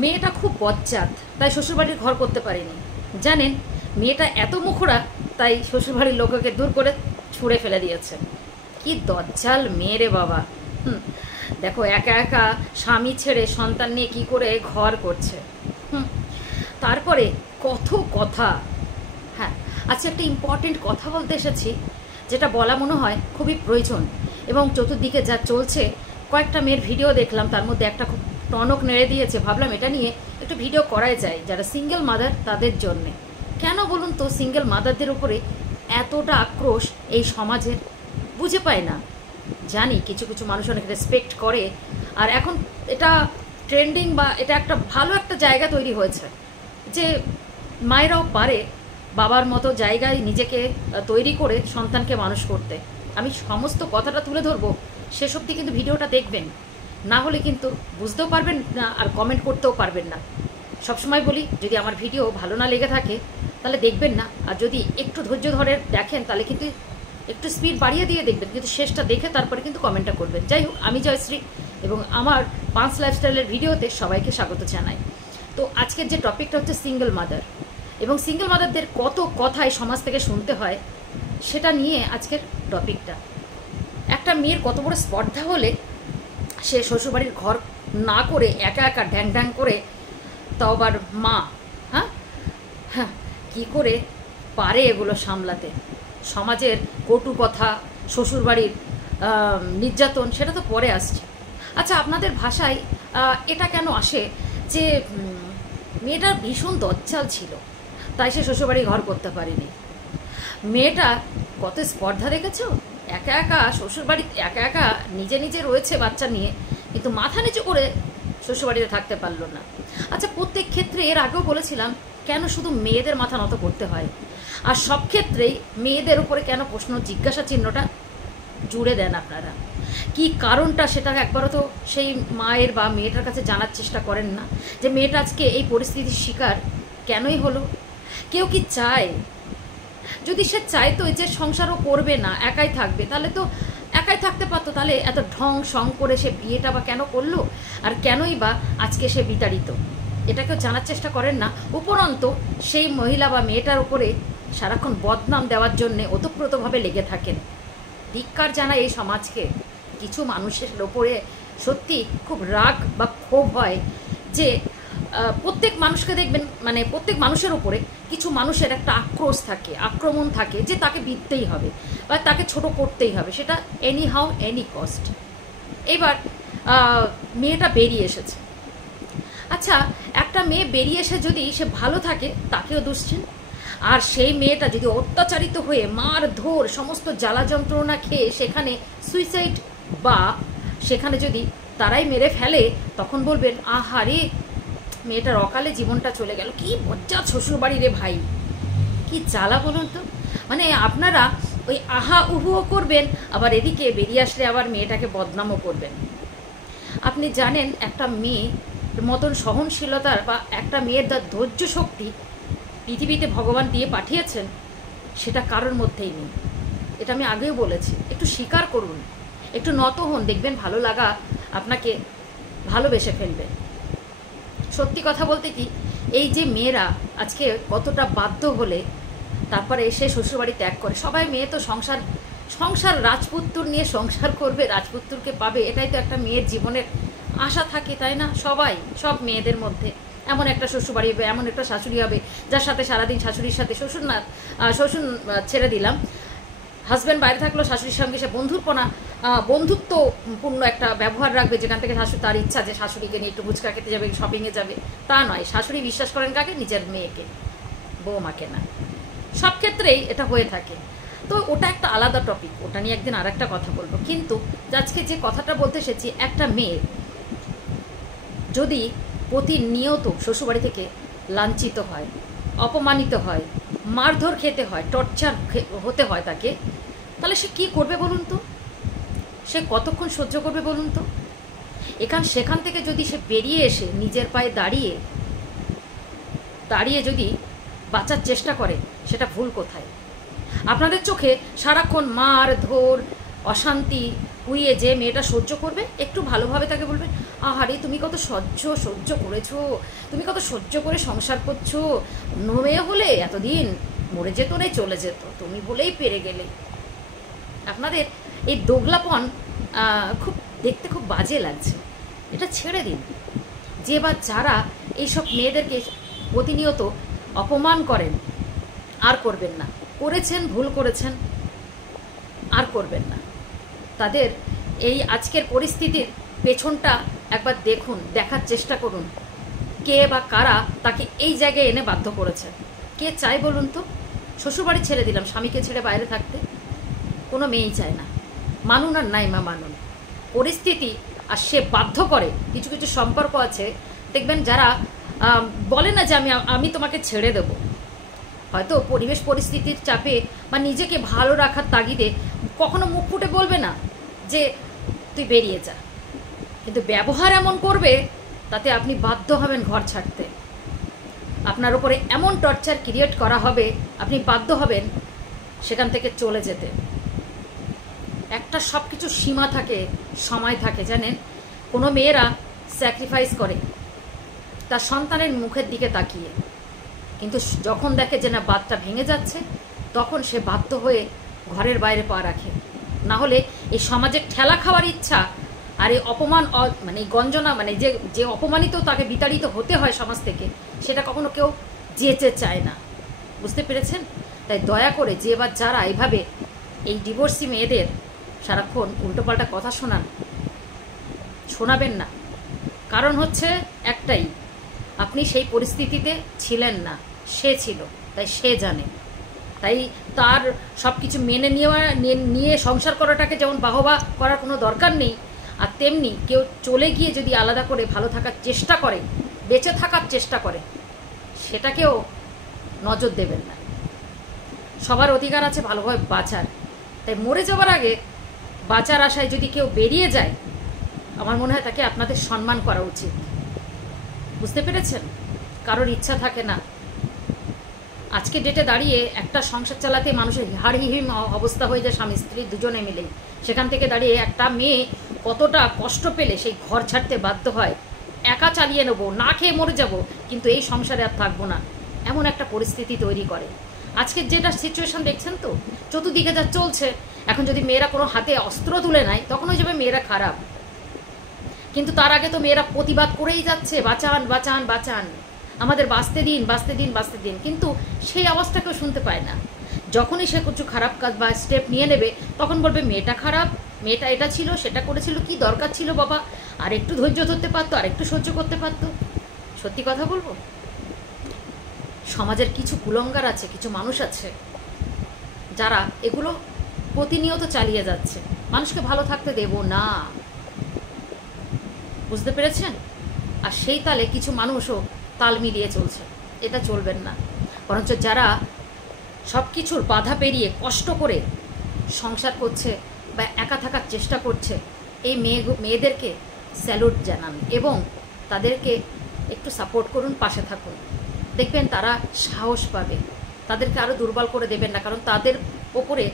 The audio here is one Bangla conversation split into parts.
মেয়েটা খুব বজ্জাত, তাই শ্বশুরবাড়ির ঘর করতে পারেনি। জানেন, মেয়েটা এত মুখরা, তাই শ্বশুরবাড়ির লোককে দূর করে ছুঁড়ে ফেলে দিয়েছে। কি দজ্জাল মেয়ে রে বাবা। হুম, দেখো একা একা স্বামী ছেড়ে সন্তান নিয়ে কি করে ঘর করছে। হুম, তারপরে কত কথা। হ্যাঁ, আজকে একটা ইম্পর্টেন্ট কথা বলতে এসেছি, যেটা বলা মনে হয় খুবই প্রয়োজন। এবং চতুর্দিকে যা চলছে, কয়েকটা মেয়ের ভিডিও দেখলাম, তার মধ্যে একটা খুব টনক নেড়ে দিয়েছে। ভাবলাম এটা নিয়ে একটু ভিডিও করাই যায়, যারা সিঙ্গেল মাদার তাদের জন্যে। কেন বলুন তো সিঙ্গেল মাদারদের উপরে এতটা আক্রোশ এই সমাজের? বুঝে পায় না। জানি কিছু কিছু মানুষ অনেক রেসপেক্ট করে, আর এখন এটা ট্রেন্ডিং বা এটা একটা ভালো একটা জায়গা তৈরি হয়েছে যে মায়েরাও পারে বাবার মতো জায়গায় নিজেকে তৈরি করে সন্তানকে মানুষ করতে। আমি সমস্ত কথাটা তুলে ধরবো, শেষ অবধি কিন্তু ভিডিওটা দেখবেন, না হলে কিন্তু বুঝতেও পারবেন না আর কমেন্ট করতেও পারবেন না। সবসময় বলি, যদি আমার ভিডিও ভালো না লেগে থাকে তাহলে দেখবেন না, আর যদি একটু ধৈর্য ধরে দেখেন তাহলে কিন্তু একটু স্পিড বাড়িয়ে দিয়ে দেখবেন, কিন্তু শেষটা দেখে তারপরে কিন্তু কমেন্টটা করবেন। যাই হোক, আমি জয়শ্রী এবং আমার পাঁচ লাইফস্টাইলের ভিডিওতে সবাইকে স্বাগত জানাই। তো আজকের যে টপিকটা হচ্ছে সিঙ্গেল মাদার, এবং সিঙ্গেল মাদারদের কত কথাই সমাজ থেকে শুনতে হয়, সেটা নিয়ে আজকের টপিকটা। একটা মেয়ের কত বড় স্পর্ধা হলে সে শ্বশুরবাড়ির ঘর না করে একা একা ঢ্যাং ঢ্যাং করে, তাও আবার মা, হ্যাঁ হ্যাঁ, কী করে পারে এগুলো সামলাতে? সমাজের কটু কথা, শ্বশুরবাড়ির নির্যাতন, সেটা তো পরে আসছে। আচ্ছা, আপনাদের ভাষায় এটা কেন আসে যে মেয়েটার ভীষণ দজ্জাল ছিল, তাই সে শ্বশুরবাড়ি ঘর করতে পারেনি? মেয়েটা কত স্পর্ধা দেখেছো? একা একা শ্বশুরবাড়ি, একা একা নিজে নিজে রয়েছে বাচ্চা নিয়ে, কিন্তু মাথা নিচু করে শ্বশুরবাড়িতে থাকতে পারলো না। আচ্ছা, প্রত্যেক ক্ষেত্রে এর আগেও বলেছিলাম, কেন শুধু মেয়েদের মাথা নত করতে হয়, আর সব ক্ষেত্রেই মেয়েদের উপরে কেন প্রশ্ন জিজ্ঞাসা চিহ্নটা জুড়ে দেন আপনারা? কি কারণটা সেটা একবারও তো সেই মায়ের বা মেয়েটার কাছে জানার চেষ্টা করেন না, যে মেয়েটা আজকে এই পরিস্থিতির শিকার কেনই হলো? কেউ কি চায়? যদি সে চাইতো যে সংসারও করবে না, একাই থাকবে, তাহলে তো একাই থাকতে পারতো। তাহলে এত ঢং সং করে সে বিয়েটা বা কেন করলো, আর কেনই বা আজকে সে বিতাড়িত? এটা কেউ জানার চেষ্টা করেন না। উপরন্ত সেই মহিলা বা মেয়েটার উপরে সারাক্ষণ বদনাম দেওয়ার জন্যে ওতপ্রোতভাবে লেগে থাকেন। ধিক্কার জানায় এই সমাজকে। কিছু মানুষের ওপরে সত্যি খুব রাগ বা ক্ষোভ হয়, যে প্রত্যেক মানুষকে দেখবেন, মানে প্রত্যেক মানুষের উপরে কিছু মানুষের একটা আক্রোশ থাকে, আক্রমণ থাকে, যে তাকে বিধতেই হবে বা তাকে ছোট করতেই হবে, সেটা এনি হাউ এনি কস্ট। এবার মেয়েটা বেরিয়ে এসেছে। আচ্ছা, একটা মেয়ে বেরিয়ে এসে যদি সে ভালো থাকে, তাকেও দুষছেন। আর সেই মেয়েটা যদি অত্যাচারিত হয়ে মার ধর সমস্ত জ্বালা যন্ত্রণা খেয়ে সেখানে সুইসাইড, বা সেখানে যদি তারাই মেরে ফেলে, তখন বলবেন আহারে মেয়েটার অকালে জীবনটা চলে গেল। কি বজ্জাত শ্বশুরবাড়ি রে ভাই, কি জ্বালা বলুন তো। মানে আপনারা ওই আহা উহুও করবেন, আবার এদিকে বেরিয়ে আসলে আবার মেয়েটাকে বদনামও করবেন। আপনি জানেন, একটা মেয়ে মতন সহনশীলতার বা একটা মেয়ের যা ধৈর্য শক্তি পৃথিবীতে ভগবান দিয়ে পাঠিয়েছেন, সেটা কারোর মধ্যেই নেই। এটা আমি আগেও বলেছি। একটু স্বীকার করুন, একটু নত হন, দেখবেন ভালো লাগা আপনাকে ভালোবেসে ফেলবে। সত্যি কথা বলতে কি, এই যে মেয়েরা আজকে কতটা বাধ্য হলে তারপরে এসে শ্বশুরবাড়ি ত্যাগ করে। সবাই মেয়ে তো সংসার সংসার রাজপুত্তর নিয়ে সংসার করবে, রাজপুত্তরকে পাবে, এটাই তো একটা মেয়ের জীবনের আশা থাকে, তাই না? সব মেয়েদের মধ্যে এমন একটা শ্বশুরবাড়ি হবে, এমন একটা শাশুড়ি হবে, যার সাথে সারাদিন শাশুড়ির সাথে শ্বশুর ছেড়ে দিলাম, হাজব্যান্ড বাইরে থাকলেও শাশুড়ির সঙ্গে সে বন্ধুত্বপূর্ণ একটা ব্যবহার রাখবে, যেখান থেকে তার ইচ্ছা যে শাশুড়িকে নিয়ে একটু ফুচকা খেতে যাবে, শপিংয়ে যাবে। তা নয়, শাশুড়ি বিশ্বাস করেন কাকে? নিজের মেয়েকে, বৌমাকে না। সব ক্ষেত্রেই এটা হয়ে থাকে। তো ওটা একটা আলাদা টপিক, ওটা নিয়ে একদিন আর একটা কথা বলবো। কিন্তু আজকে যে কথাটা বলতে এসেছি, একটা মেয়ে যদি প্রতিনিয়ত শ্বশুরবাড়ি থেকে লাঞ্ছিত হয়, অপমানিত হয়, মারধর খেতে হয়, টর্চার হতে হয় তাকে, তাহলে সে কী করবে বলুন তো? সে কতক্ষণ সহ্য করবে বলুন তো? সেখান থেকে যদি সে বেরিয়ে এসে নিজের পায়ে দাঁড়িয়ে যদি বাঁচার চেষ্টা করে, সেটা ভুল কোথায়? আপনাদের চোখে সারাক্ষণ মার ধর অশান্তি পুড়িয়ে যে মেয়েটা সহ্য করবে, একটু ভালোভাবে তাকে বলবেন আহারে তুমি কত সহ্য করেছো, তুমি কত সহ্য করে সংসার করছো, অন্য মেয়ে হলে এতদিন মরে যেত না, চলে যেত, তুমি বলেই পেরে গেলে। আপনাদের এই দোগলাপন খুব দেখতে খুব বাজে লাগছে, এটা ছেড়ে দিন। যে বা যারা এইসব মেয়েদেরকে প্রতিনিয়ত অপমান করেন, আর করবেন না, করেছেন ভুল করেছেন, আর করবেন না। তাদের এই আজকের পরিস্থিতির পেছনটা একবার দেখুন, দেখার চেষ্টা করুন, কে বা কারা তাকে এই জায়গায় এনে বাধ্য করেছে। কে চায় বলুন তো? শ্বশুরবাড়ি ছেড়ে দিলাম, স্বামীকে ছেড়ে বাইরে থাকতে কোনো মেয়েই চায় না। মানুন আর নাই মা মানুন, পরিস্থিতি আর সে বাধ্য করে। কিছু কিছু সম্পর্ক আছে দেখবেন যারা বলে না যে আমি তোমাকে ছেড়ে দেব, হয়তো পরিবেশ পরিস্থিতির চাপে বা নিজেকে ভালো রাখার তাগিদে কখনো মুখ ফুটে বলবে না যে তুই বেরিয়ে যা, কিন্তু ব্যবহার এমন করবে তাতে আপনি বাধ্য হবেন ঘর ছাড়তে। আপনার উপরে এমন টর্চার ক্রিয়েট করা হবে, আপনি বাধ্য হবেন সেখান থেকে চলে যেতে। একটা সব কিছু সীমা থাকে, সময় থাকে, জানেন। কোনো মেয়েরা স্যাক্রিফাইস করে তার সন্তানের মুখের দিকে তাকিয়ে, কিন্তু যখন দেখে যে না বাতটা ভেঙে যাচ্ছে, তখন সে বাধ্য হয়ে ঘরের বাইরে পা রাখে। না হলে এই সমাজের ঠেলা খাওয়ার ইচ্ছা আর এই অপমান, মানে এই গঞ্জনা, মানে যে অপমানিত তাকে বিতাড়িত হতে হয় সমাজ থেকে, সেটা কখনো কেউ যেতে চায় না। বুঝতে পেরেছেন? তাই দয়া করে যে বা যারা এইভাবে এই ডিভোর্সি মেয়েদের সারাক্ষণ উল্টোপাল্টা কথা শোনাবেন না। কারণ হচ্ছে একটাই, আপনি সেই পরিস্থিতিতে ছিলেন না, সে ছিল, তাই সে জানে। তাই তার সব কিছু মেনে নিয়ে সংসার করাটাকে যেমন বাহবা করার কোনো দরকার নেই, আর তেমনি কেউ চলে গিয়ে যদি আলাদা করে ভালো থাকার চেষ্টা করে, বেঁচে থাকার চেষ্টা করে, সেটাকেও নজর দেবেন না। সবার অধিকার আছে ভালোভাবে বাঁচার, তাই মরে যাওয়ার আগে বাঁচার আশায় যদি কেউ বেরিয়ে যায়, আমার মনে হয় তাকে আপনাদের সম্মান করা উচিত। বুঝতে পেরেছেন? কারোর ইচ্ছা থাকে না। আজকে ডেটে দাঁড়িয়ে একটা সংসার চালাতে মানুষের হাড়হিম অবস্থা হয়ে যায়, স্বামী স্ত্রী দুজনে মিলেই। সেখান থেকে দাঁড়িয়ে একটা মেয়ে কতটা কষ্ট পেলে সেই ঘর ছাড়তে বাধ্য হয়, একা চালিয়ে নেবো, না খেয়ে মরে যাব, কিন্তু এই সংসারে আর থাকবো না, এমন একটা পরিস্থিতি তৈরি করে। আজকে যেটা সিচুয়েশন দেখছেন তো, চতুর্দিকে যা চলছে, এখন যদি মেয়েরা কোনো হাতে অস্ত্র তুলে নেয়, তখন হয়ে যাবে মেয়েরা খারাপ। কিন্তু তার আগে তো মেয়েরা প্রতিবাদ করেই যাচ্ছে, বাঁচান বাঁচান বাঁচান, আমাদের বাঁচতে দিন বাঁচতে দিন বাঁচতে দিন, কিন্তু সেই আওয়াজটা কেউ শুনতে পায় না। যখনই সে কিছু খারাপ কাজ বা স্টেপ নিয়ে নেবে, তখন বলবে মেয়েটা খারাপ, মেয়েটা এটা ছিল সেটা করেছিল, কি দরকার ছিল বাবা, আর একটু ধৈর্য ধরতে পারতো, আর একটু সহ্য করতে পারতো। সত্যি কথা বলবো, সমাজের কিছু কুলঙ্গার আছে, কিছু মানুষ আছে যারা এগুলো প্রতিনিয়ত চালিয়ে যাচ্ছে। মানুষকে ভালো থাকতে দেব না, বুঝতে পেরেছেন? আর সেই তালে কিছু মানুষও তাল মিলিয়ে চলছে, এটা চলবেন না। বরঞ্চ যারা সব কিছুর বাধা পেরিয়ে কষ্ট করে সংসার করছে বা একা থাকার চেষ্টা করছে, এই মেয়েদেরকে স্যালুট জানান এবং তাদেরকে একটু সাপোর্ট করুন, পাশে থাকুন। দেখবেন তারা সাহস পাবে, তাদেরকে আরও দুর্বল করে দেবেন না। কারণ তাদের ওপরে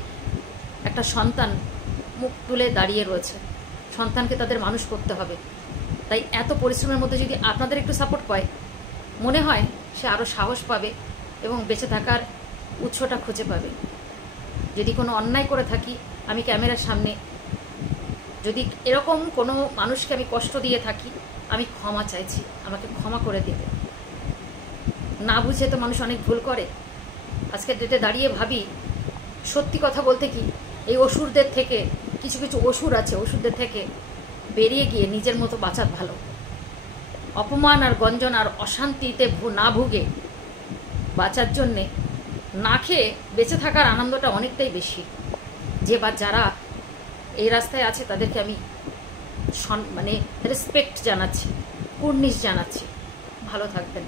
একটা সন্তান মুখ তুলে দাঁড়িয়ে রয়েছে, সন্তানকে তাদের মানুষ করতে হবে। তাই এত পরিশ্রমের মধ্যে যদি আপনাদের একটু সাপোর্ট পায়, মনে হয় সে আরও সাহস পাবে এবং বেঁচে থাকার উৎসটা খুঁজে পাবে। যদি কোনো অন্যায় করে থাকি, আমি ক্যামেরার সামনে যদি এরকম কোনো মানুষকে আমি কষ্ট দিয়ে থাকি, আমি ক্ষমা চাইছি, আমাকে ক্ষমা করে দেবে। না বুঝে তো মানুষ অনেক ভুল করে। আজকের ডেটে দাঁড়িয়ে ভাবি, সত্যি কথা বলতে কি, এই অসুরদের থেকে, কিছু কিছু অসুর আছে, অসুরদের থেকে বেরিয়ে গিয়ে নিজের মতো বাঁচা ভালো। অপমান আর গঞ্জন আর অশান্তিতে না ভুগে বাঁচার জন্যে না খেয়ে বেঁচে থাকার আনন্দটা অনেকটাই বেশি। যে বা যারা এই রাস্তায় আছে তাদেরকে আমি মানে রেসপেক্ট জানাচ্ছি, কুর্নিশ জানাচ্ছি। ভালো থাকবেন।